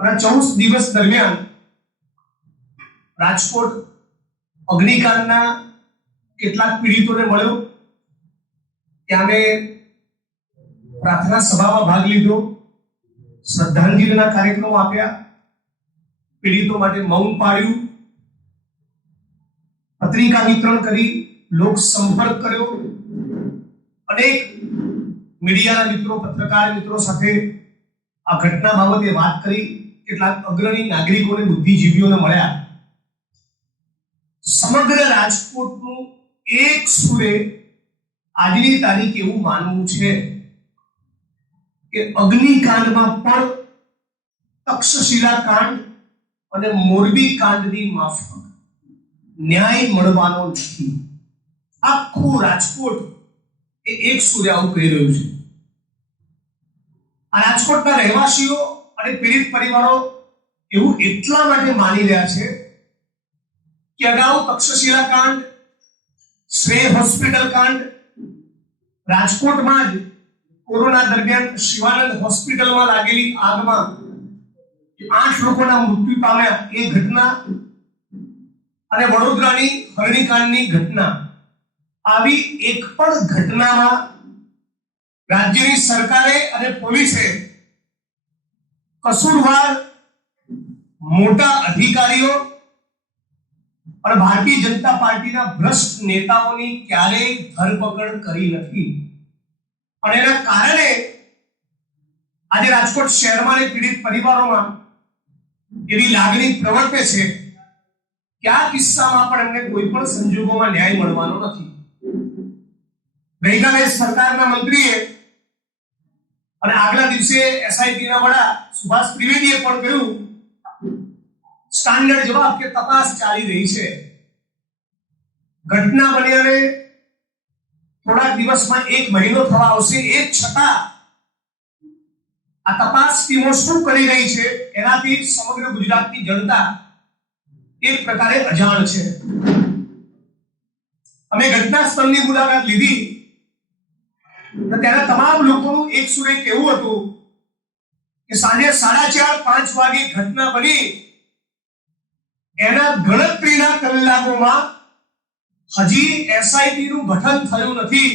અને 14 દિવસ દરમિયાન રાજકોટ અગ્નિકાંડના કેટલાક પીડિતોને મળ્યો, ત્યાં મેં પ્રાર્થના સભામાં ભાગ લીધો, શ્રદ્ધાંજલિના કાર્યક્રમો આપ્યા, પીડિતો માટે મૌન પાડ્યું, પત્રિકા વિતરણ કરી, લોક સંપર્ક કર્યો, અનેક મીડિયાના મિત્રો, પત્રકાર મિત્રો સાથે આ ઘટના બાબતે વાત કરી, કેટલાક અગ્રણી નાગરિકોને, બુદ્ધિજીવીઓને મળ્યા. સમગ્ર રાજકોટનું એક સુરે આજની તારીખ એવું માનવું છે કે અગ્નિકાંડમાં પણ તક્ષશિલા કાંડ અને મોરબી કાંડની માફક ન્યાય મળવાનો નથી. આખું રાજકોટ એ એક સુરે આવું કહી રહ્યું છે. આ રાજકોટના રહેવાસીઓ અને પીડિત પરિવારો એવું એટલા માટે માની રહ્યા છે કે અગાઉ તક્ષશિલા કાંડ, શ્રેય હોસ્પિટલ કાંડ, રાજકોટમાં જ કોરોના દરમિયાન શિવાનંદ હોસ્પિટલમાં લાગેલી આગમાં 8 લોકોના મૃત્યુ પામ્યા એ ઘટના અને વડોદરાની હરણીકાંડની ઘટના, આવી એક પણ ઘટનામાં રાજ્યની સરકારે અને પોલીસે કસૂરવાર મોટા અધિકારીઓ અને ભારતીય જનતા પાર્ટીના ભ્રષ્ટ નેતાઓની ક્યારેય ધરપકડ કરી નથી. અને એના કારણે આજે રાજકોટ શહેરમાં અને પીડિત પરિવારોમાં એવી લાગણી પ્રવર્તે છે કે આ કિસ્સામાં પણ એમને કોઈ પણ સંજોગોમાં ન્યાય મળવાનો નથી. ગઈકાલે સરકારના મંત્રીએ અને આગલા દિવસે એસઆઈટીના વડા સુભાષ ત્રિવેદીએ પણ કહ્યું સ્ટાન્ડર્ડ જવાબ કે તપાસ ચાલી રહી છે. ઘટના બન્યાને થોડા દિવસમાં 1 મહિનો થવા આવશે, એ છતાં આ તપાસ ટીમો શું કરી રહી છે એનાથી સમગ્ર ગુજરાતની જનતા એક પ્રકારે અજાણ છે. અમે ઘટના સ્થળની મુલાકાત લીધી તો ત્યારે તમામ લોકોનું એક સુરે કહેવું હતું કે સાંજે 4:30-5 વાગે ઘટના બની, એના ગણતરીના કલાકોમાં હજી એસઆઈટી નું ગઠન થયું નથી,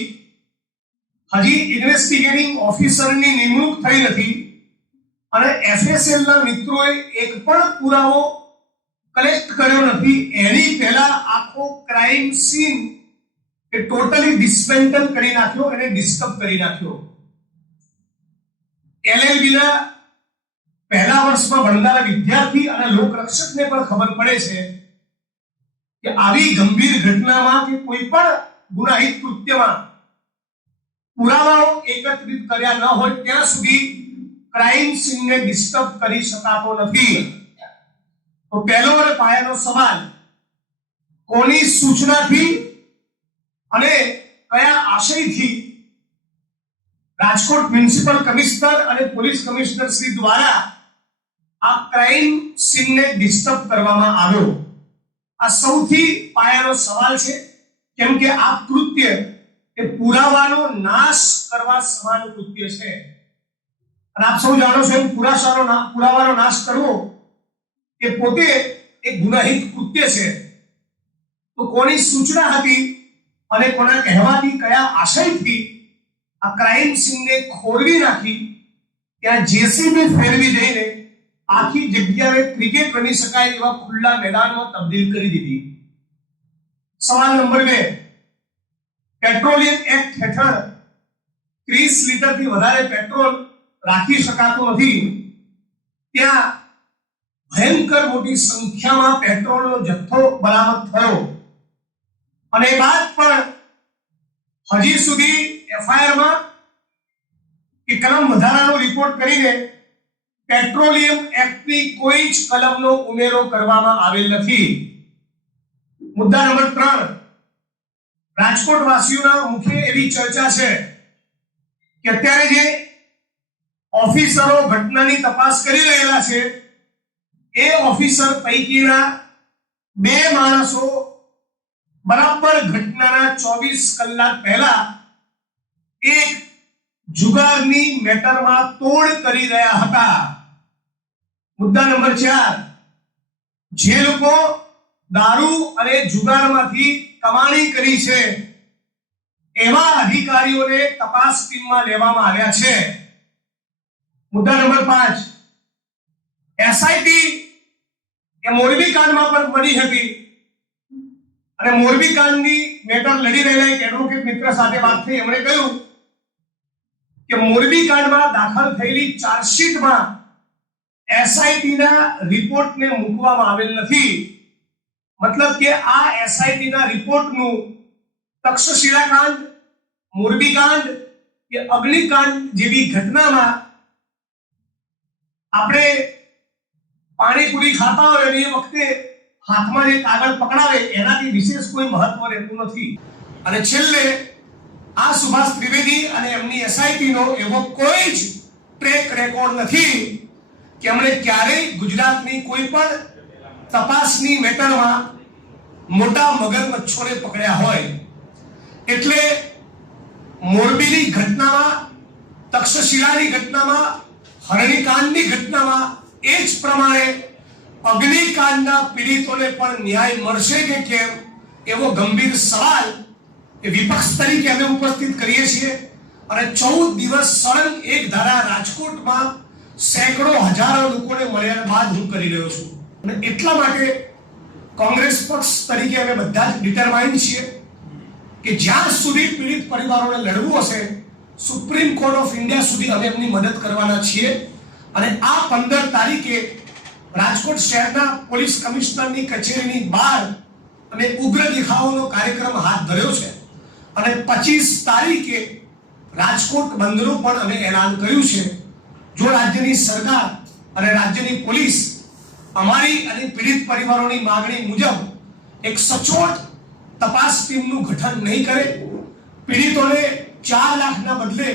હજી ઇન્વેસ્ટિગેટિંગ ઓફિસરની નિમણૂક થઈ નથી અને એફએસએલ ના મિત્રોએ એક પણ પુરાવો કલેક્ટ કર્યો નથી. એની પહેલા આખો ક્રાઇમ સીન એ ટોટલી ડિસમેન્ટલ કરી નાખ્યો, એને ડિસ્ટર્બ કરી નાખ્યો. એલએલબી ના પહેલા વર્ષમાં ભણનારા વિદ્યાર્થી અને લોકરક્ષકને પણ ખબર પડે છે કે આવી ગંભીર ઘટનામાં કે કોઈ પણ ગુનાહિત કૃત્યમાં પુરાવાઓ એકત્રિત કર્યા ન હોય ત્યાં સુધી ક્રાઇમ સીનને ડિસ્ટર્બ કરી શકાતો નથી. તો પહેલો અને પાયાનો સવાલ, કોની સૂચનાથી અને કયા આશયથી રાજકોટ મ્યુનિસિપલ કમિશનર અને પોલીસ કમિશનર શ્રી દ્વારા આ ક્રાઇમ સીનને ડિસ્ટર્બ કરવામાં આવ્યો? આ સૌથી પાયાનો સવાલ છે, કેમ કે આ કૃત્ય એ પુરાવાનો નાશ કરવા સમાન કૃત્ય છે. અને આપ સૌ જાણો છો એમ પુરાવાનો નાશ કરવો એ પોતે એક ગુનાહિત કૃત્ય છે. તો કોની સૂચના હતી અને કોના કહેવાથી, કયા આશયથી આ ક્રાઇમ સીનને ખોરવી નાખી, ત્યાં જેસીબી ફેરવી દઈને આખી જગ્યાએ ક્રિકેટ રમી શકાય એવા ખુલ્લા મેદાનમાં તબદીલ કરી દીધી? સવાલ નંબર 2, પેટ્રોલિયમ એક્ટ હેઠળ 30 લીટરથી વધારે પેટ્રોલ રાખી શકાતું નથી, ત્યાં ભયંકર મોટી સંખ્યામાં પેટ્રોલનો જથ્થો બરામદ થયો અને એ બાદ પણ હજી સુધી એફઆઈઆરમાં કે કલમ વધારાનો રિપોર્ટ કરીને પેટ્રોલિયમ એક્ટની કોઈ જ કલમનો ઉમેરો કરવામાં આવેલ નથી. મુદ્દા નંબર 3, રાજકોટ વાસીઓના મુખે એવી ચર્ચા છે કે અત્યારે જે ઓફિસરો ઘટનાની તપાસ કરી રહેલા છે એ ઓફિસર પૈકીના 2 માણસો બરાબર ઘટનાના 24 કલાક પહેલા એક જુગારની મેટરમાં તોડ કરી રહ્યા હતા. મુદ્દા નંબર 4, જે લોકો દારૂ અને જુગારમાંથી કમાણી કરી છે એવા અધિકારીઓને તપાસ ટીમમાં લેવામાં આવ્યા છે. મુદ્દા નંબર 5, એસઆઈટી એ મોરબી કાંડમાં પણ બની હતી અને મોરબી કાંડની મેટર લડી રહેલા એક એડવોકેટ મિત્ર સાથે વાત થઈ. એમણે કહ્યું કે મોરબી કાંડમાં દાખલ થયેલી ચાર્જશીટમાં એસઆઈટી ના રિપોર્ટને મૂકવામાં આવેલ નથી. મતલબ કે આ એસઆઈટી ના રિપોર્ટનું તક્ષશિલા કાંડ, મોરબી કાંડ કે અગ્નિકાંડ જેવી ઘટનામાં આપણે પાણીપુરી ખાતા હોય અને એ વખતે હાથમાં જે કાગળ પકડાવે એનાથી વિશેષ કોઈ મહત્વ રહેતું નથી. અને છેલ્લે આ સુભાષ ત્રિવેદી અને એમની એસઆઈટી નો એવો કોઈ જ ટ્રેક રેકોર્ડ નથી કે એમણે ક્યારેય ગુજરાતની કોઈ પણ તપાસની મેટરમાં મોટા મગરમચ્છોને પકડ્યા હોય. એટલે મોરબીની ઘટનામાં, તક્ષશિલાની ઘટનામાં, હરણીકાંડની ઘટનામાં એ જ પ્રમાણે અગ્નિકાંડના પીડિતોને પણ ન્યાય મળશે કે કેમ એવો ગંભીર સવાલ એ વિપક્ષ તરીકે અમે ઉપસ્થિત કરીએ છીએ. અને 14 દિવસ સળંગ એક ધારા રાજકોટમાં સેંકડો હજારો લોકોને મળ્યા બાદ હું કરી રહ્યો છું. અને એટલા માટે કોંગ્રેસ પક્ષ તરીકે અમે બધા જ ડિટરમાઇન્ડ છીએ કે જ્યાં સુધી પીડિત પરિવારોને લડવું હશે સુપ્રીમ કોર્ટ ઓફ ઇન્ડિયા સુધી અમે એમની મદદ કરવાના છીએ. અને આ 15 તારીખે રાજકોટ શહેરના પોલીસ કમિશનરની કચેરીની બહાર અમે ઉગ્ર દેખાવનો કાર્યક્રમ હાથ ધર્યો છે. અને 25 તારીખે રાજકોટ બંધનું પણ અમે એલાન કર્યું છે. જો રાજ્યની સરકાર અને રાજ્યની પોલીસ અમારી અને પીડિત પરિવારોની માંગણી મુજબ એક સચોટ તપાસ ટીમનું ગઠન નહીં કરે, પીડિતોને 4 લાખના બદલે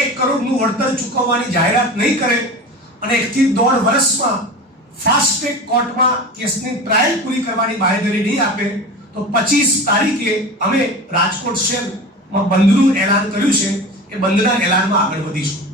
1 કરોડનું વળતર ચૂકવવાની જાહેરાત નહીં કરે અને 1 થી 1.5 વર્ષમાં ફાસ્ટ ટ્રેક કોર્ટમાં કેસની ટ્રાયલ પૂરી કરવાની બાંહેધરી નહીં આપે તો 25 તારીખે અમે રાજકોટ શહેરમાં બંધનું એલાન કર્યું છે. એ બંધના એલાનમાં આગળ વધીશું.